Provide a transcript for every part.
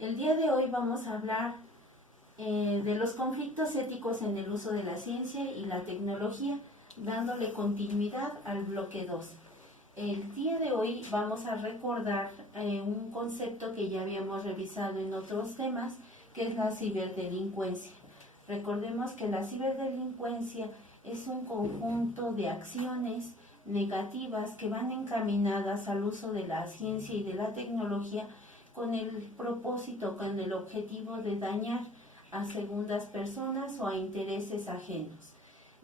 El día de hoy vamos a hablar de los conflictos éticos en el uso de la ciencia y la tecnología, dándole continuidad al bloque 2. El día de hoy vamos a recordar un concepto que ya habíamos revisado en otros temas, que es la ciberdelincuencia. Recordemos que la ciberdelincuencia es un conjunto de acciones negativas que van encaminadas al uso de la ciencia y de la tecnología con el propósito, con el objetivo de dañar a segundas personas o a intereses ajenos.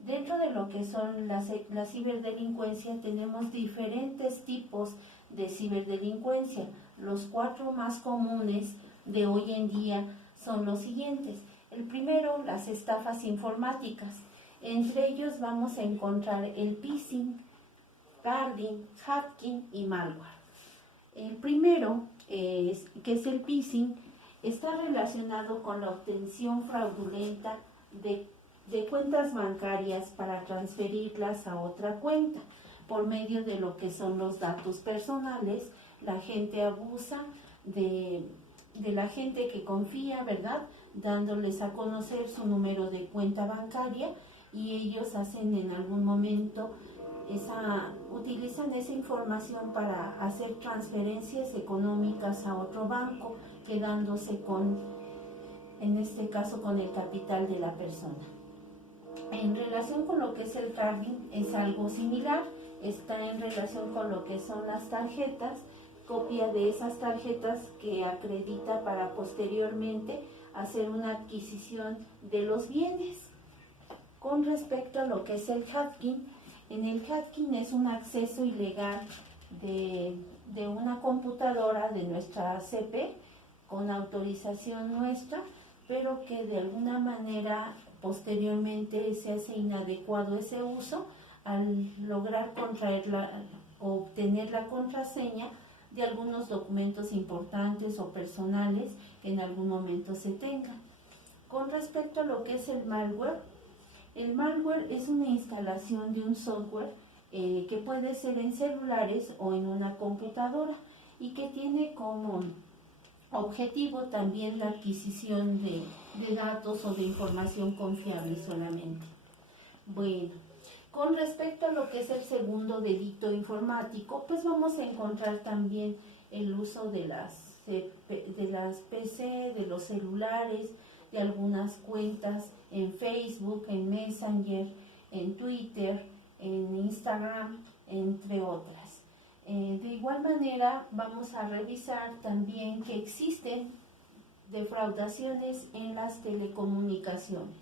Dentro de lo que son la ciberdelincuencia tenemos diferentes tipos de ciberdelincuencia. Los 4 más comunes de hoy en día son los siguientes. El primero, las estafas informáticas. Entre ellos vamos a encontrar el phishing, carding, hacking y malware. El primero, que es el phishing, está relacionado con la obtención fraudulenta de cuentas bancarias para transferirlas a otra cuenta por medio de lo que son los datos personales. La gente abusa de la gente que confía, ¿verdad?, dándoles a conocer su número de cuenta bancaria, y ellos hacen en algún momento utilizan esa información para hacer transferencias económicas a otro banco, quedándose en este caso, con el capital de la persona. En relación con lo que es el carding, es algo similar, está en relación con lo que son las tarjetas, copia de esas tarjetas que acredita para posteriormente hacer una adquisición de los bienes. Con respecto a lo que es el hacking, en el hacking es un acceso ilegal de una computadora de nuestra CP con autorización nuestra, pero que de alguna manera posteriormente se hace inadecuado ese uso al lograr obtener la contraseña de algunos documentos importantes o personales que en algún momento se tengan. Con respecto a lo que es el malware es una instalación de un software que puede ser en celulares o en una computadora y que tiene como objetivo también la adquisición de datos o de información confiable solamente. Bueno, con respecto a lo que es el segundo delito informático, pues vamos a encontrar también el uso de las PC, de los celulares, de algunas cuentas en Facebook, en Messenger, en Twitter, en Instagram, entre otras. De igual manera, vamos a revisar también que existen defraudaciones en las telecomunicaciones,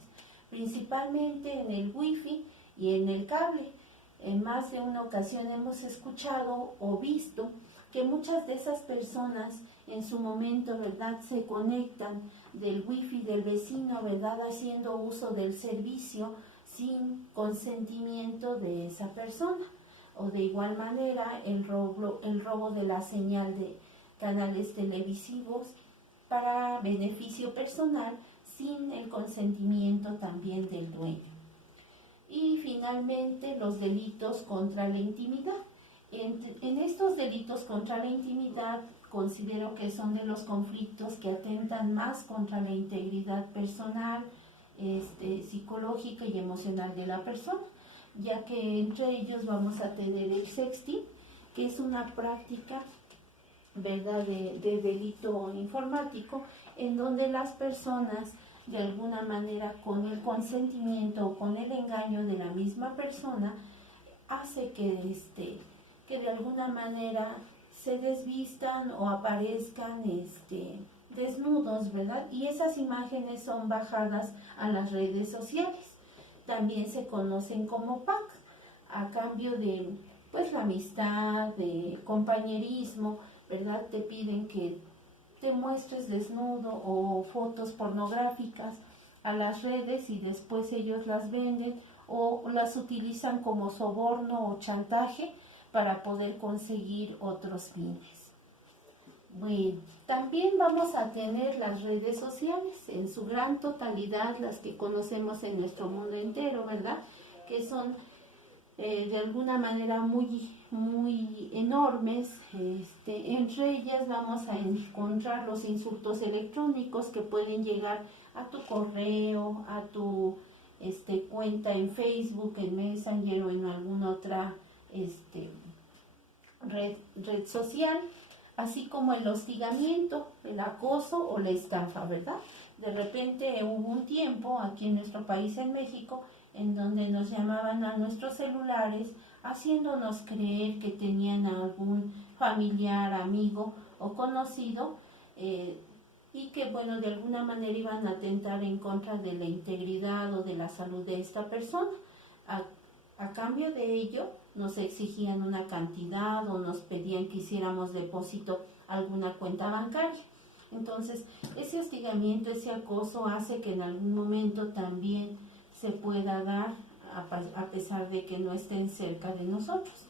principalmente en el Wi-Fi y en el cable. En más de una ocasión hemos escuchado o visto que muchas de esas personas en su momento, ¿verdad?, se conectan del Wi-Fi del vecino, ¿verdad?, haciendo uso del servicio sin consentimiento de esa persona. O de igual manera el robo de la señal de canales televisivos para beneficio personal sin el consentimiento también del dueño. Y finalmente los delitos contra la intimidad. En estos delitos contra la intimidad considero que son de los conflictos que atentan más contra la integridad personal, psicológica y emocional de la persona, ya que entre ellos vamos a tener el sexting, que es una práctica, ¿verdad?, de delito informático, en donde las personas de alguna manera, con el consentimiento o con el engaño de la misma persona, hace que de alguna manera se desvistan o aparezcan desnudos, ¿verdad? Y esas imágenes son bajadas a las redes sociales. También se conocen como pack, a cambio de la amistad, de compañerismo, ¿verdad? Te piden que te muestres desnudo o fotos pornográficas a las redes y después ellos las venden o las utilizan como soborno o chantaje para poder conseguir otros fines. Bueno, también vamos a tener las redes sociales, en su gran totalidad, las que conocemos en nuestro mundo entero, ¿verdad?, que son de alguna manera muy muy enormes. Entre ellas vamos a encontrar los insultos electrónicos que pueden llegar a tu correo, a tu cuenta en Facebook, en Messenger o en alguna otra red social, así como el hostigamiento, el acoso o la estafa, ¿verdad? De repente hubo un tiempo aquí en nuestro país, en México, en donde nos llamaban a nuestros celulares haciéndonos creer que tenían a algún familiar, amigo o conocido y que, bueno, de alguna manera iban a atentar en contra de la integridad o de la salud de esta persona. A cambio de ello, nos exigían una cantidad o nos pedían que hiciéramos depósito a alguna cuenta bancaria. Entonces, ese hostigamiento, ese acoso hace que en algún momento también se pueda dar a pesar de que no estén cerca de nosotros.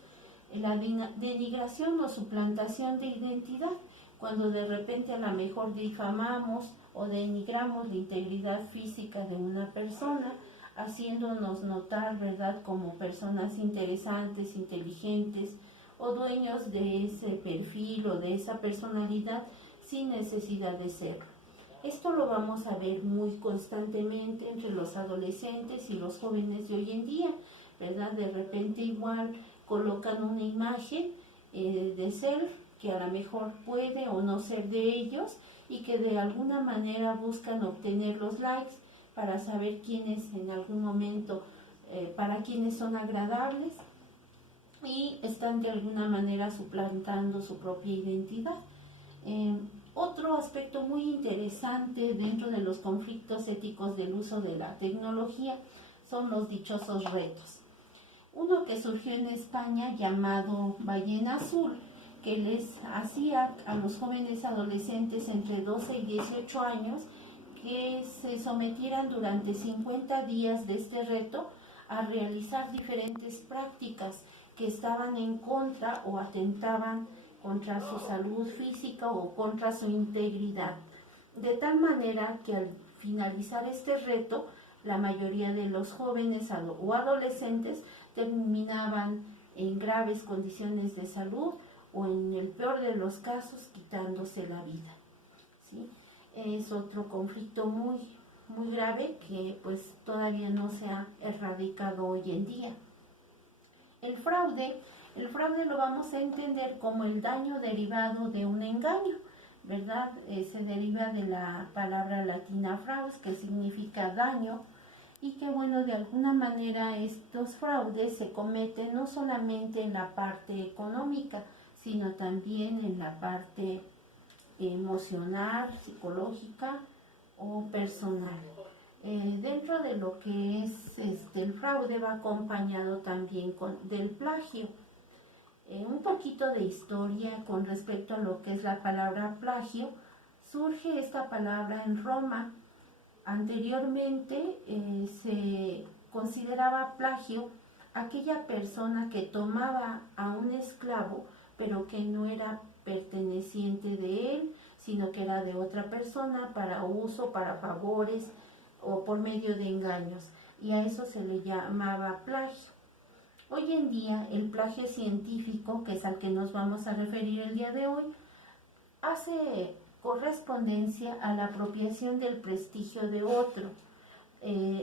La denigración o suplantación de identidad, cuando de repente a lo mejor difamamos o denigramos la integridad física de una persona, haciéndonos notar, ¿verdad?, como personas interesantes, inteligentes o dueños de ese perfil o de esa personalidad sin necesidad de serlo. Esto lo vamos a ver muy constantemente entre los adolescentes y los jóvenes de hoy en día, ¿verdad? De repente igual colocan una imagen de ser que a lo mejor puede o no ser de ellos y que de alguna manera buscan obtener los likes para saber quiénes en algún momento, para quienes son agradables y están de alguna manera suplantando su propia identidad. Otro aspecto muy interesante dentro de los conflictos éticos del uso de la tecnología son los dichosos retos. Uno que surgió en España llamado Ballena Azul, que les hacía a los jóvenes adolescentes entre 12 y 18 años que se sometieran durante 50 días de este reto a realizar diferentes prácticas que estaban en contra o atentaban contra su salud física o contra su integridad. De tal manera que al finalizar este reto, la mayoría de los jóvenes o adolescentes terminaban en graves condiciones de salud o en el peor de los casos quitándose la vida, ¿sí? Es otro conflicto muy grave que pues todavía no se ha erradicado hoy en día. El fraude lo vamos a entender como el daño derivado de un engaño, ¿verdad? Se deriva de la palabra latina fraus, que significa daño, y que, bueno, de alguna manera estos fraudes se cometen no solamente en la parte económica, sino también en la parte emocional, psicológica o personal. Dentro de lo que es el fraude va acompañado también del plagio. Un poquito de historia con respecto a lo que es la palabra plagio. Surge esta palabra en Roma. Anteriormente se consideraba plagio aquella persona que tomaba a un esclavo, pero que no era perteneciente de él, sino que era de otra persona para uso, para favores o por medio de engaños. Y a eso se le llamaba plagio. Hoy en día el plagio científico, que es al que nos vamos a referir el día de hoy, hace correspondencia a la apropiación del prestigio de otro,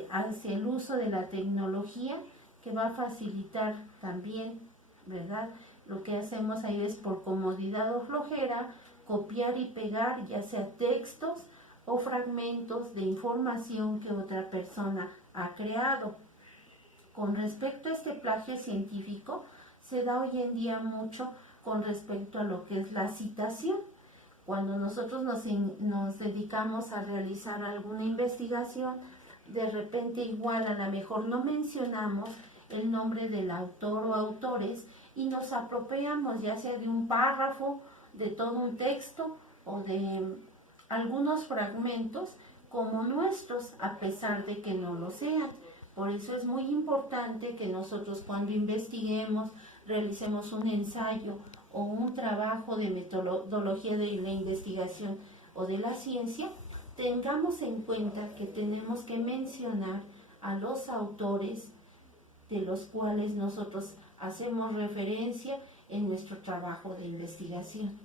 hacia el uso de la tecnología que va a facilitar también, ¿verdad? Lo que hacemos ahí es por comodidad o flojera, copiar y pegar ya sea textos o fragmentos de información que otra persona ha creado. Con respecto a este plagio científico, se da hoy en día mucho con respecto a lo que es la citación. Cuando nosotros nos dedicamos a realizar alguna investigación, de repente igual a lo mejor no mencionamos el nombre del autor o autores y nos apropiamos ya sea de un párrafo, de todo un texto o de algunos fragmentos como nuestros, a pesar de que no lo sean. Por eso es muy importante que nosotros cuando investiguemos, realicemos un ensayo o un trabajo de metodología de la investigación o de la ciencia, tengamos en cuenta que tenemos que mencionar a los autores de los cuales nosotros hacemos referencia en nuestro trabajo de investigación.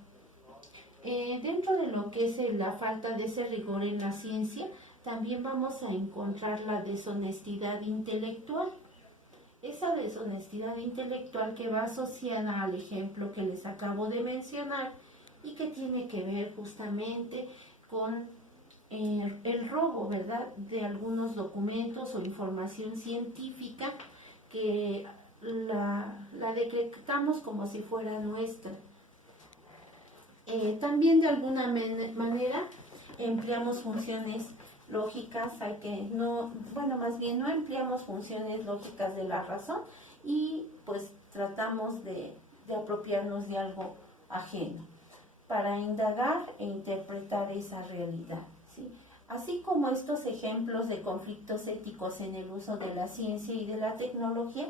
Dentro de lo que es la falta de ese rigor en la ciencia, también vamos a encontrar la deshonestidad intelectual. Esa deshonestidad intelectual que va asociada al ejemplo que les acabo de mencionar y que tiene que ver justamente con el robo, ¿verdad?, de algunos documentos o información científica que la decretamos como si fuera nuestra. También de alguna manera empleamos funciones lógicas, no empleamos funciones lógicas de la razón y pues tratamos de apropiarnos de algo ajeno para indagar e interpretar esa realidad, ¿sí? Así como estos ejemplos de conflictos éticos en el uso de la ciencia y de la tecnología,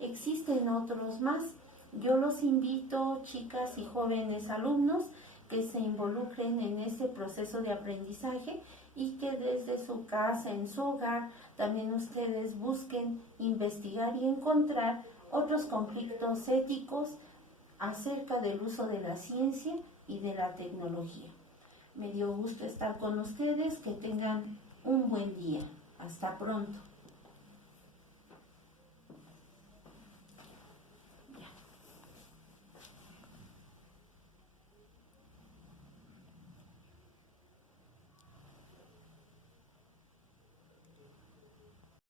existen otros más. Yo los invito, chicas y jóvenes alumnos, que se involucren en ese proceso de aprendizaje y que desde su casa, en su hogar, también ustedes busquen investigar y encontrar otros conflictos éticos acerca del uso de la ciencia y de la tecnología. Me dio gusto estar con ustedes, que tengan un buen día. Hasta pronto.